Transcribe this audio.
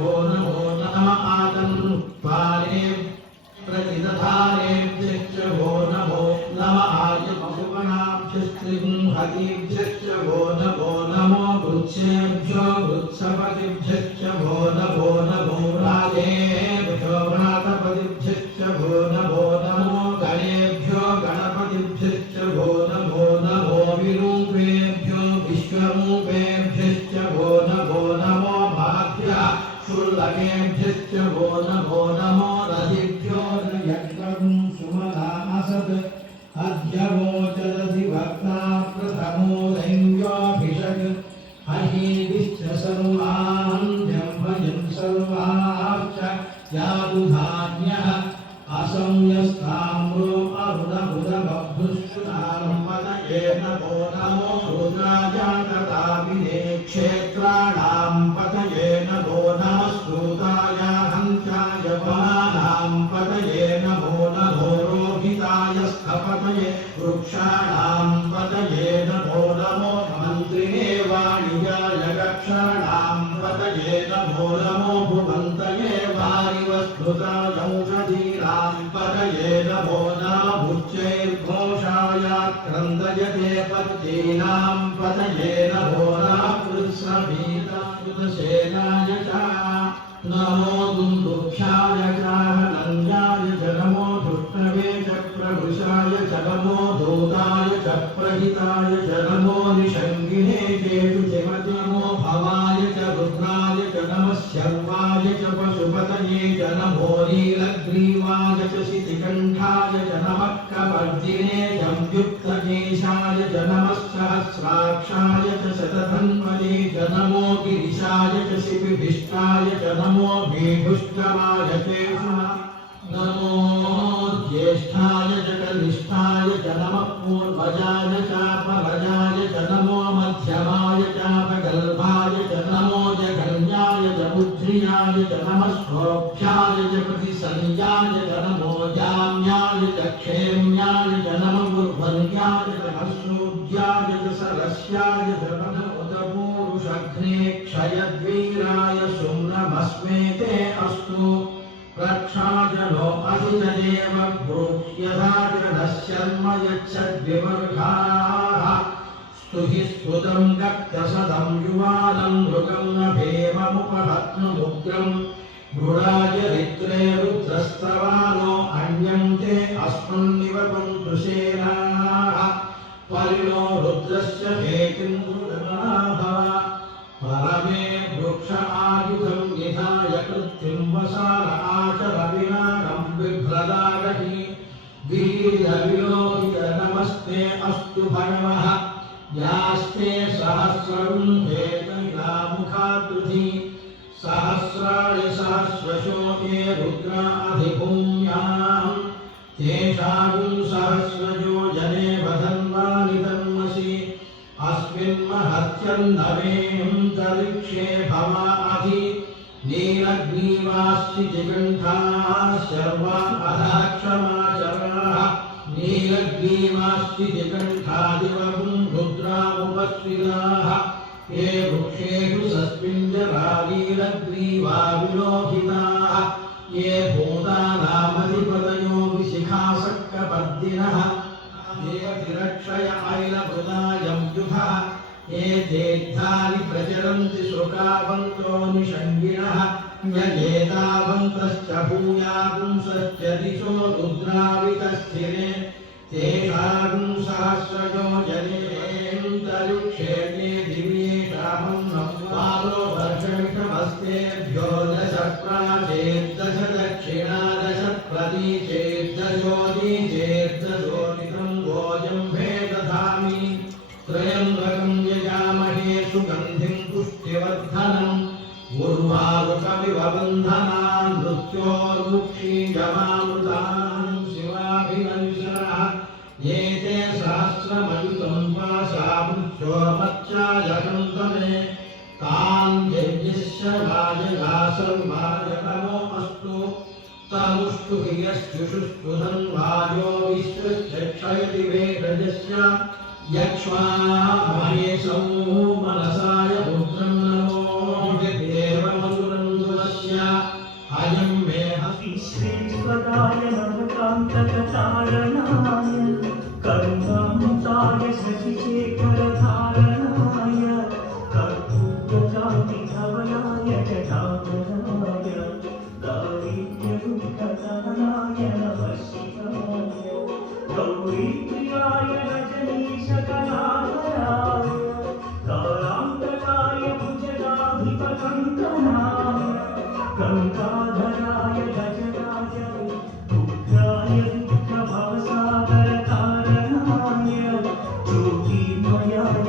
वो नमो नम आदं पाले प्रतिदधारेभ्यश्च वो नमो नम आयुष्मनाभ्यस्त्रिंहतीभ्यश्च वो नमो वृक्षेभ्यो वृक्षपतिभ्यश्च वो नमो राजेभ्यो व्रातपतिभ्यश्च वो नमो गणेभ्यो गणपतिभ्यश्च वो नमो विरूपेभ्यो विश्वरूपेभ्यश्च वो नमो भाग्य शुल्लकेभ्यश्च वो नमो रथिभ्यो यज्ञं सुमनासत् अध्यवोचरसि भक्ता प्रथमो दैव्योऽभिषक् अहीविश्च सर्वान्यं भजन् सर्वाश्च यादुधान्यः असंयस्ताम्रो अरुणबुधबभ्रुश्रुतारम्पतये नमो रुद्राजातताविने क्षेत्राणां पतये नमो नमः श्रुताय हंसाय वनानां पतये नमो रोहिताय स्थपतये वृक्षाणां पतये नमो मन्त्रिणे वाणिजाय गक्षाणां पतये नमो भुवन्तये वारिवस्फुताय औषधीनां पतये नमो भुच्चैर्घोषाय क्रन्दयते पत्नीनां पतये नमो वृत्सभीतायुधसेनाय च नमो दुन्दुभ्याय च नन्द्याय च नमो धुष्णवे च प्रभृशाय च नमो धूताय च प्रहिताय च नमो निषङ्गिने चेतु चिमति नमो भवाय च रुद्राय च नमः शर्वाय च पशुपतये च नमो नीलग्रीवाय च शितिकण्ठाय च नमः कपर्दिने संयुक्तकेशाय च नमः सहस्राक्षाय च शतधन्वने च नमो गिरिशाय च शिपिभिष्टाय च नमो भीभुष्टमाय नमो ज्येष्ठाय च कनिष्ठाय च नमः पूर्वजाय चापगजाय च नमो मध्यमाय चापगल्भाय च नमो जघन्याय च बुद्ध्रियाय च नमः स्वोभ्याय च प्रतिसंज्ञाय च नमो जाम्याय च क्षेम्याय च नमः गुर्भन्याय च अश्रूद्याय च सरस्याय च नमो उदपूरुषघ्ने क्षयद्वीराय सुम्नमस्मेते अस्तु रक्षाजनो अधिजदेव भूष्यधा च नश्यन्म यच्छद्विवर्घाः स्तुहि स्तुतं गक्तसदं युवानं मृगं नभेममुपहत्नुमुग्रं मृडाय रित्रे रुद्रस्तवानो अन्यं ते अस्मन्निवपन्तु सेनाः परिणो रुद्रस्य हेतिं भव परमे वृक्ष आयुधं निधाय कृत्तिं वसार आचरविनाकं बिभ्रदागहि वीर्यविलोकित नमस्ते अस्तु भगवः यास्ते सहस्रमुखेतमुखातुधि सहस्राणि सहस्रशो ये रुद्रा अधिभूम्यां तेषां सहस्रजो जने वधन्वानि तन्मसि अस्मिन्महत्यन्नवेऽन्तरिक्षे भवाधि नीलग्रीवाश्चितिकण्ठाः सर्वा अधः क्षमाचराः नीलग्रीवाश्चितिकण्ठादिवं रुद्रामुपस्थिताः ये वृक्षेषु सस्मिञ्जरा नीलग्रीवा विलोहिताः ये भूतानामधिपतयो विशिखासक्कपर्दिनः ये तिरक्षय ऐलभृदायं युधः ये तेद्धानि प्रचरन्ति शोकावन्तो निषङ्गिणः यजेतावन्तश्च भूयागुंसश्च दिशो रुद्रावितस्थिरे तेषां सहस्रजो जनेऽन्तरिक्षे दिव्येषाहं नम्वारो वर्षमिषमस्तेभ्यो दश प्राचेद्दश दक्षिणा दश प्रतीचेद्दशोदीचेद्दशोदितं भोजम्भे दधामि त्र्यम्बकं यजामहे सुगन्धिं पुष्टिवर्धनम् उर्वारुकमिव बन्धनान् मृत्योर्मुक्षीयमामृतान् शिवाभिवंशनः ये ते सहस्रमयुतं पाशा मृत्योर्मच्चाजहन्तमे तान् यज्ञस्य वाजगासर्वाय तमो अस्तु तमुष्टु यश्चुषुष्टु धन्वायो विश्वस्य क्षयति वेदजस्य यक्ष्मा महेशौ मनसाय रुद्रं नमो देवमसुरं कण्टकतारणाय करुणामृताय शशिशेखरधारणाय कर्पूरजातिधवलाय जटाधराय दारिद्र्यदुःखदहनाय नमः शिवाय गौरीप्रियाय रजनीशकलाधराय तारान्तकाय भुजगाधिपकङ्कणाय गङ्गाधराय गजराय उग्राय दुःखभवसागरतारणाय ज्योतिर्मयाय